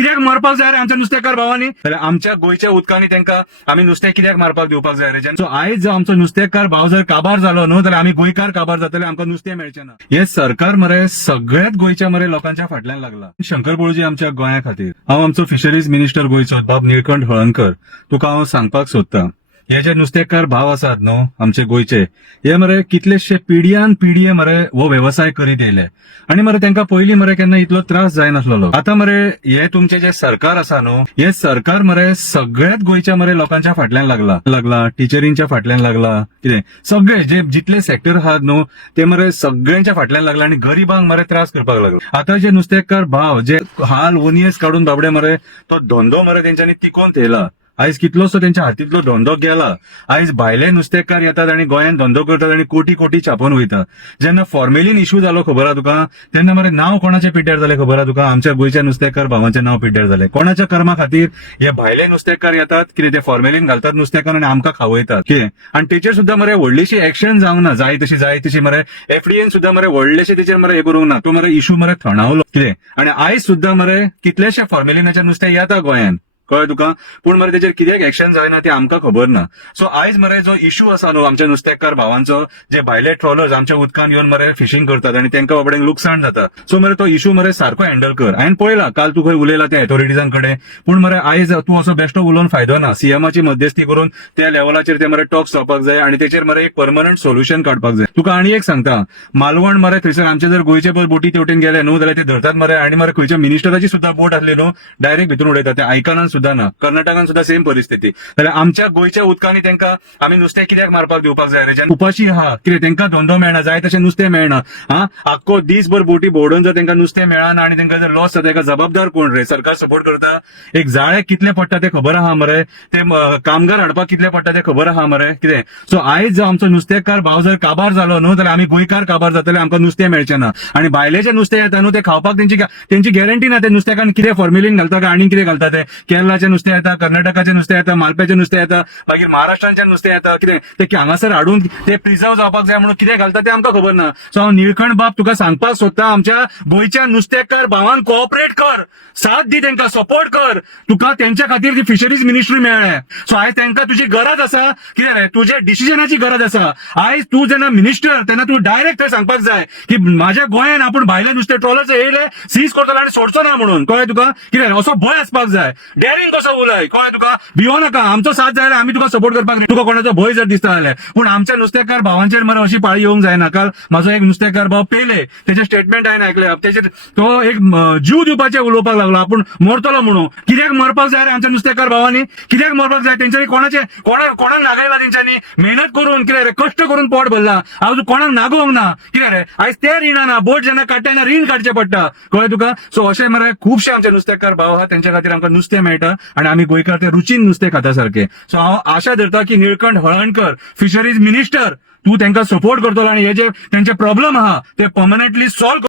कित्याक मारपाक जाय रे आमच्या नुस्तेकार भावांनी? जाल्यार आमच्या गोयच्या उदकांनी त्यांना आम्ही नुस्तें कित्याक मारपाक दिवपाक जाय रे? सो आयज जो आमचो नुस्तेकार भाव जर काबार जालो न्हू जाल्यार आम्ही गोंयकार काबार जातले, आमकां नुस्तें मेळचें ना. हे सरकार मरे सगळ्यात गोंयच्या मरे लोकांच्या फाटल्यान लागला. शंकर पळोवजी आमच्या गोंया खातीर हांव आमचो फिशरीज मिनिस्टर गोंयचो बाब निळकंठ हळर्णकर तुका हांव सांगपाक सोदतां. हे जे नुस्तेकार भाव आसात न्हू आमचे गोंयचे, हे मरे कितलेशे पिढयान पिढये मरे हो व्यवसाय करीत येयले आणि मरे तांकां पयलीं मरे केन्ना इतलो त्रास जायनासलो. आता मरे हे तुमचे जे सरकार आसा न्हू, हे सरकार मरे सगळ्यात गोंयच्या मरे लोकांच्या फाटल्यान लागला टिचरींच्या फाटल्यान लागला, कितें सगळे जे जितले सेक्टर आहात न्हू ते मरे सगळ्यांच्या फाटल्यान लागला आणि गरिबांक मरे त्रास करपाक लागला. आता जे नुस्तेकार भाव जे हाल वनियस काढून बाबडे मरे तो धंदो मरे तेंच्यांनी तिकोवन थेयला. आयज कितलोसो त्यांच्या हातींतलो धंदो गेला. आयज भायले नुस्तेकार येतात आणि गोंयान धंदो करतात आणि कोटी कोटी छापून वयतात. जेन्ना फॉर्मेलिन इश्यू जालो खबर आहा तुका, तेन्ना मरे नांव कोणाचे पिड्ड्यार जाले खबर आहा तुका? आमच्या गोंयच्या नुस्तेकार भावांचे नांव पिड्ड्यार जाले. कोणाच्या कर्मा खातीर? हे भायले नुस्तेकार येतात, कितें ते फॉर्मेलिन घालतात नुस्तेकार आणि आमकां खावयतात, कितें आणि तेचेर सुद्धा मरे व्हडलीशी एक्शन जावंक ना. जाय तशी मरे एफडीएन सुद्धा मरे व्हडलेशे तेचेर मरे हे करूंक ना. तो मरे इश्यू मरे थंडावलो, कितें आणि आयज सुद्धा मरे कितलेशे फॉर्मेलिनाचे नुस्तें येता गोंयान, कळ्ळें तुका? पूण मरे तेचेर कित्याक एक्शन जायना ते आमकां खबर ना. सो आयज मरे जो इश्यू आसा न्हू आमच्या नुस्तेकार भावांचो, जे भायले ट्रॉलर्स आमच्या उदकान येवन मरे फिशिंग करतात आणि तांकां बाबड्यांक लुकसाण जाता, सो मरे तो इश्यू मरे सारको हँडल कर. हांवें पळयला काल तूं खंय उलयला त्या ऑथॉरिटीजांकडे, पूण मरे आयज तूं असो बेश्टो उलोवन फायदो ना. सीएमाची मध्यस्थी करून त्या लेवलाचेर ते मरे टॉक्स जावपाक जाय आणि तेचेर मरे एक परमनंट सोल्युशन काडपाक जाय. तुका आनी एक सांगता, मालवण मरे थंयसर आमचे जर गोंयचे पळय बोटी तेवटेन गेले न्हू जाल्यार ते धरतात मरे आणि मरे खंयच्या मिनिस्टराची सुद्धा बोट आसली न्हू डायरेक्ट भितून उडयतात. ते आयकनान सुद्धा ना. कर्नाटकान सुद्धा सेम परिस्थिती. जाल्यार आमच्या गोंयच्या उदकांनी तांकां आमी नुस्तें कित्याक मारपाक दिवपाक जाय रे? जेन्ना उपाशी आहा, कितें तांकां धंदो मेळना, जाय तशें नुस्तें मेळना, आख्खो दिसभर बोटी भोंवडोवन जर तांकां नुस्तें मेळना आणि तांकां जर लॉस जाता, ताका जबाबदार कोण रे? सरकार सपोर्ट करता? एक जाळे कितले पडटा ते खबर आहा मरे? ते कामगार हाडपाक कितले पडटा ते खबर आहा मरे? कितें सो आयज जो आमचो नुस्तेकार भाव जर काबार जालो न्हू जाल्यार आमी गोंयकार काबार जातले, आमकां नुस्तें मेळचें ना. आणि भायले जे नुस्तें येता न्हू ते खावपाक तेंची गॅरंटी ना. ते नुस्तेकान कितें फॉर्मेलिन घालता काय आनी कितें घालता ते? केरळाचे नुस्तें येता, कर्नाटकाचे नुस्तें येता, मालप्याचे नुस्तें येता, मागीर महाराष्ट्रांचे नुस्तें येता, कितें ते हांगासर हाडून ते प्रिझर्व जावपाक जाय म्हणून कितें घालता ते आमकां खबर ना. सो हांव निळकंठ बाब तुका सांगपाक सोदता, आमच्या गोंयच्या नुस्तेकार भावांक कोऑपरेट कर, साथ दी, तांकां सपोर्ट कर. तुका तेंच्या खातीर ती फिशरीज मिनिस्ट्री मेळ्ळे. सो आयज तांकां तुजी गरज आसा, कितें रे तुजे डिसिजनाची गरज आसा. आयज तूं जेन्ना मिनिस्टर तेन्ना तूं डायरेक्ट थंय सांगपाक जाय की माझ्या गोंयान आपूण भायले नुस्तें ट्रॉलर्स येयले, सीज करतलो आणि सोडचो ना म्हणून, कळ्ळें तुका? कितें असो भंय आसपाक जाय. डेअरिंग कसो उलय, कळ्ळें तुका? भिवो नाका, आमचो साथ जाय आमी तुका सपोर्ट करपाक. तुका कोणाचो भंय जर दिसता जाल्यार, पूण आमच्या नुस्तेकार भावांचेर मरे अशी पाळी येवंक जायना. काल म्हाजो एक नुस्तेकार भाव पेले, तेचे स्टेटमेंट हांवें आयकले, तेचेर तो एक जीव दिवपाचे उलोवपाक लागलो, आपूण मरतलो म्हणून. कित्याक मरपाक जाय रे आमच्या नुस्तेकार भावांनी? कित्याक मरपाक जाय? तेंच्यांनी कोणाक नागयला? तेंच्यांनी मेहनत करून, कितें रे कश्ट करून पोट भरला. हांव कोणाक नागोवंक ना, कितें रे आयज ते रिणाना, बोट जेन्ना काडटा तेन्ना रीण काडचें पडटा, कळ्ळें तुका? सो अशें मरे खुबशे आमचे नुस्तेकार भाव आहा, तेंच्या खातीर आमकां नुस्तें मेळटा आणि आमी गोंयकार ते रुचीन नुस्तें खाता सारखे. सो हांव आशा धरता की निळकंठ हळर्णकर फिशरीज मिनिस्टर तूं तांकां सपोर्ट करतलो आणि हे जे तेंचे प्रॉब्लेम आहा ते पर्मनंटली सॉल्व